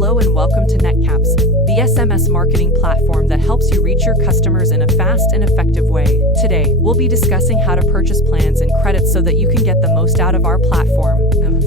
Hello and welcome to Netcapz, the SMS marketing platform that helps you reach your customers in a fast and effective way. Today, we'll be discussing how to purchase plans and credits so that you can get the most out of our platform.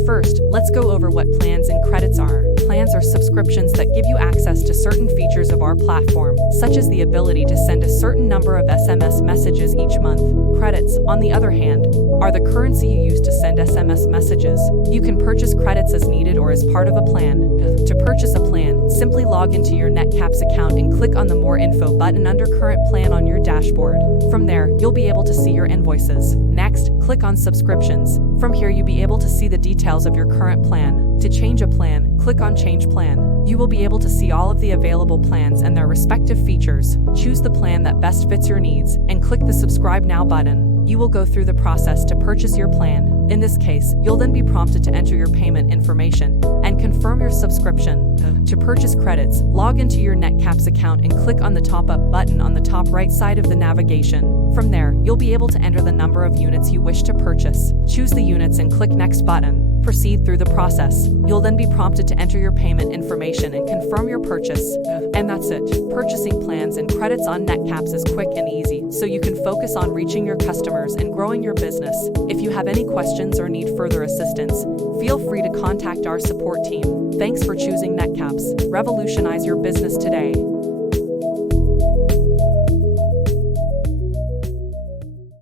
First, let's go over what plans and credits are. Plans are subscriptions that give you access to certain features of our platform, such as the ability to send a certain number of SMS messages each month. Credits, on the other hand, are the currency you use to send SMS messages. You can purchase credits as needed or as part of a plan. To purchase a plan, simply log into your Netcapz account and click on the More Info button under Current Plan on your dashboard. From there, you'll be able to see your invoices. Next, click on Subscriptions. From here, you'll be able to see the details of your current plan. To change a plan, click on Change Plan. You will be able to see all of the available plans and their respective features. Choose the plan that best fits your needs, and click the Subscribe Now button. You will go through the process to purchase your plan. In this case, you'll then be prompted to enter your payment information and confirm your subscription. To purchase credits, log into your Netcapz account and click on the Top Up button on the top right side of the navigation. From there, you'll be able to enter the number of units you wish to purchase. Choose the units and click Next button. Proceed through the process. You'll then be prompted to enter your payment information and confirm your purchase. And that's it. Purchasing plans and credits on Netcapz is quick and easy, so you can focus on reaching your customers and growing your business. If you have any questions or need further assistance, feel free to contact our support team. Thanks for choosing Netcapz. Revolutionize your business today.